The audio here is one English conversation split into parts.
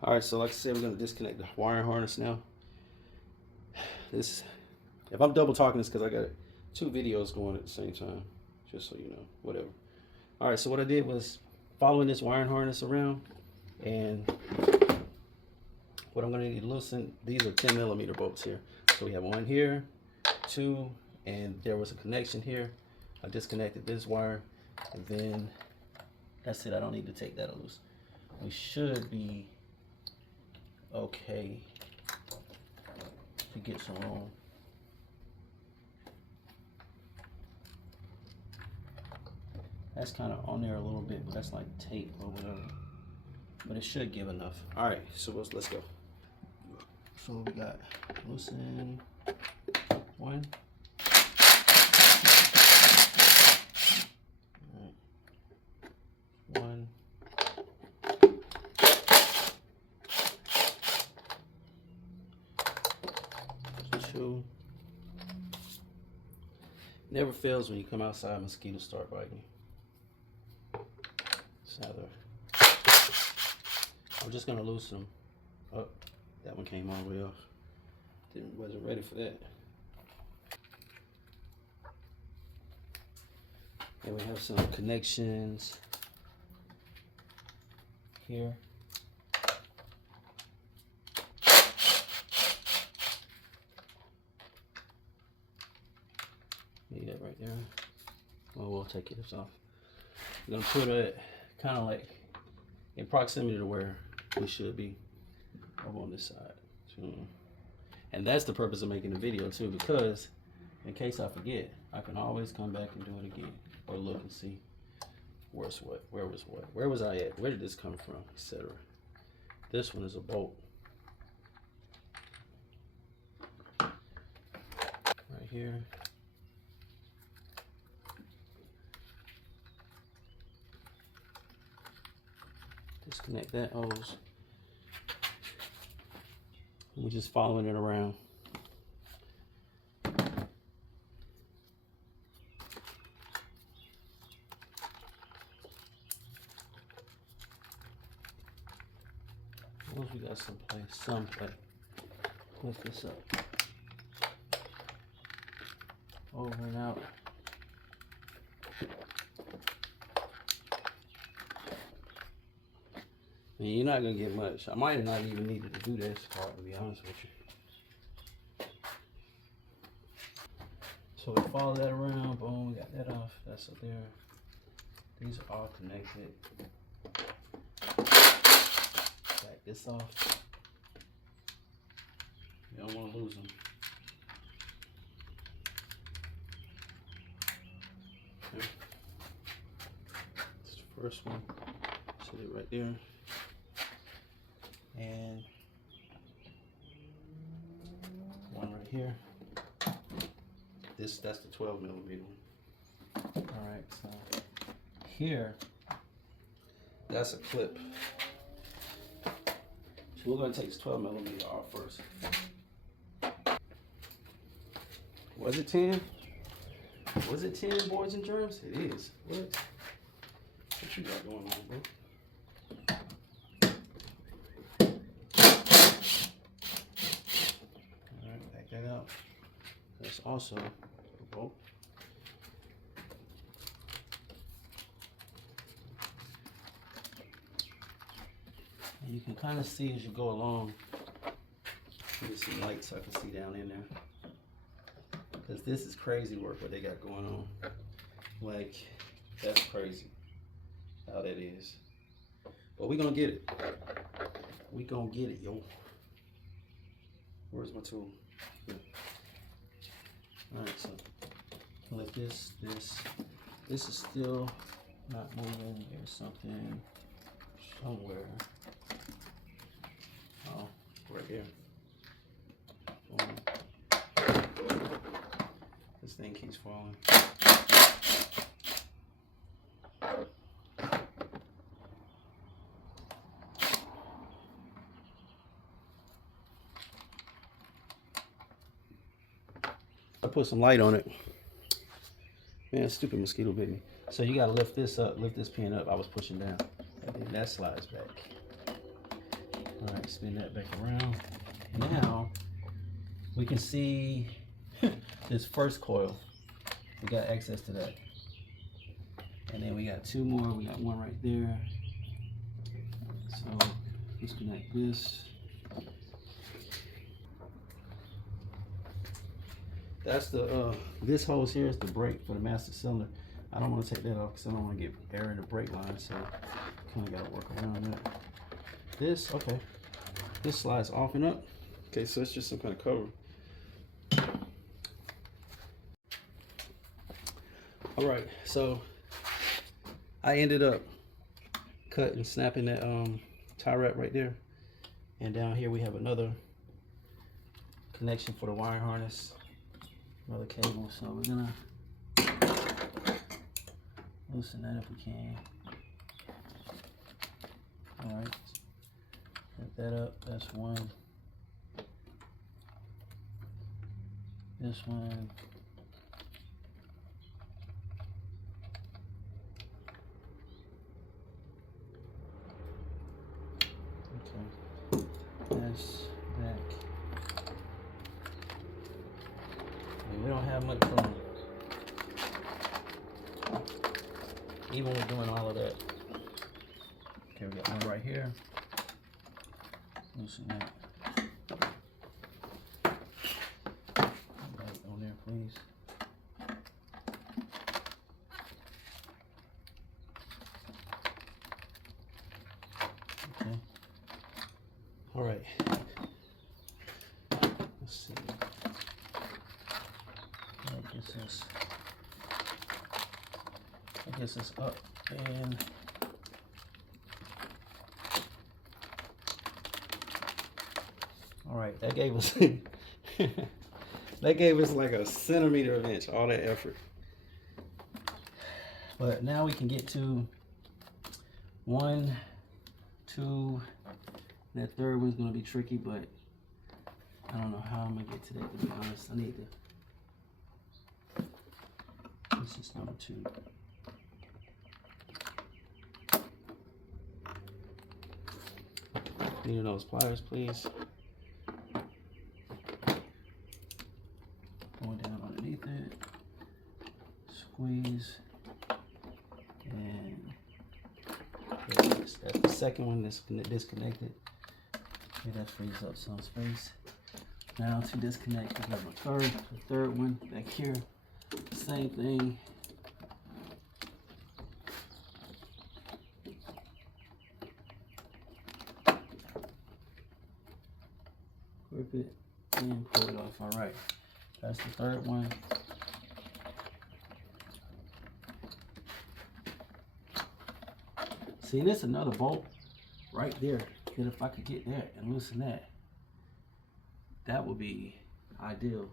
All right, so like I said, we're gonna disconnect the wiring harness now. This, if I'm double talking, it's because I got 2 videos going at the same time, just so you know, whatever. All right, so what I did was following this wiring harness around, and what I'm gonna need to loosen, these are 10mm bolts here. So we have 1 here, 2, and there was a connection here. I disconnected this wire, and then that's it. I don't need to take that loose. We should be okay to get some room. That's kind of on there a little bit, but that's like tape or whatever. But it should give enough. All right, so let's go. So we got loosen 1. All right. 1. 2. Never fails when you come outside, mosquitoes start biting you. So I'm just gonna loosen them. Oh, that one came all the way off. Wasn't ready for that. And we have some connections here. Need that right there. Well, we'll take this off. I'm gonna put it kind of like in proximity to where we should be over on this side. And that's the purpose of making the video too, because in case I forget, I can always come back and do it again, or look and see where's what, where was I at, where did this come from, etc. This one is a bolt right here. Disconnect that hose. We're just following it around. Once we got some place, lift this up, over and out. And you're not gonna get much. I might have not even needed to do this part, to be honest with you. So we follow that around, boom, we got that off, that's up there. These are all connected. Back this off. You don't want to lose them. Okay. This is the first one. Set it right there. And one right here. That's the 12mm one. All right, so here, that's a clip. So we're gonna take this 12mm off first. Was it 10? Was it 10, boys and germs? It is. What you got going on, bro? That out. That's also a bolt. And you can kind of see as you go along. There's some lights I can see down in there. Because this is crazy work what they got going on. Like, that's crazy how that is. But we're gonna get it. We gonna get it, yo. Where's my tool? Alright, so like this is still not moving. There's something somewhere. Oh, right here. This thing keeps falling. I put some light on it. Man, stupid mosquito bit me. So you gotta lift this up, lift this pin up. I was pushing down. And then that slides back. All right, spin that back around. Now we can see this first coil. We got access to that. And then we got two more. We got one right there. So disconnect this. That's the this hose here is the brake for the master cylinder. I don't want to take that off because I don't want to get air in the brake line, so kind of got to work around that. This, okay, this slides off and up. Okay, so it's just some kind of cover. All right, so I ended up cutting, snapping that tie wrap right there, and down here we have another connection for the wire harness, another cable. So we're gonna loosen that if we can. All right, set that up. That's one. This one. Okay. That's back. And we don't have much room. Even with doing all of that. Okay, we got one right here. Loosen that. Right on there, please. Okay. All right. Let's see. I guess this up and all right, that gave us that gave us like a centimeter of inch, all that effort. But now we can get to 1, 2, that third one's gonna be tricky, but I don't know how I'm gonna get to that, to be honest. I need to, this is number 2. Need those pliers, please. Going down underneath it, squeeze, and that's the second one that's disconnected. Okay, that frees up some space. Now to disconnect, we have the third one back here. Same thing. Grip it and pull it off. All right, that's the third one. See, there's another bolt right there. That if I could get that and loosen that, that would be ideal.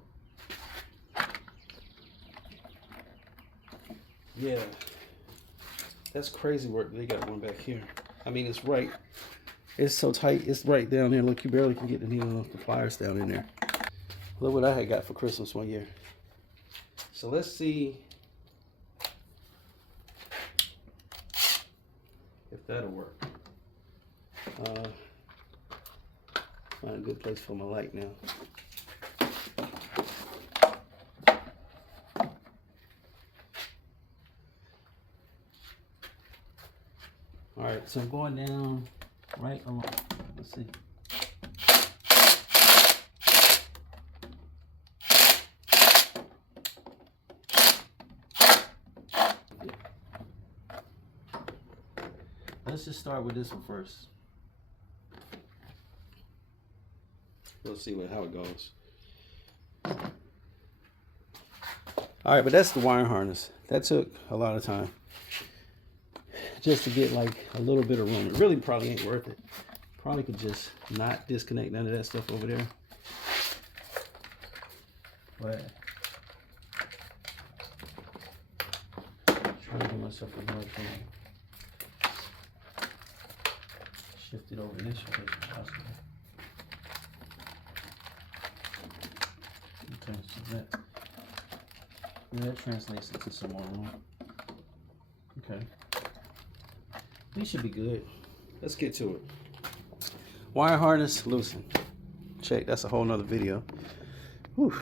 Yeah, that's crazy work. They got one back here. I mean, it's right. It's so tight. It's right down there. Look, you barely can get the needle off the pliers down in there. Look what I had got for Christmas one year. So let's see if that'll work. Find a good place for my light now. All right, so I'm going down right along. Let's see. Let's just start with this one first. We'll see how it goes. All right, but that's the wire harness. That took a lot of time just to get like a little bit of room. It really probably ain't worth it. Probably could just not disconnect none of that stuff over there. But trying to give myself a hard time. Shift it over this way if possible. Okay, so that translates into some more room. Okay. We should be good. Let's get to it. Wire harness loosened. Check, that's a whole nother video. Whew.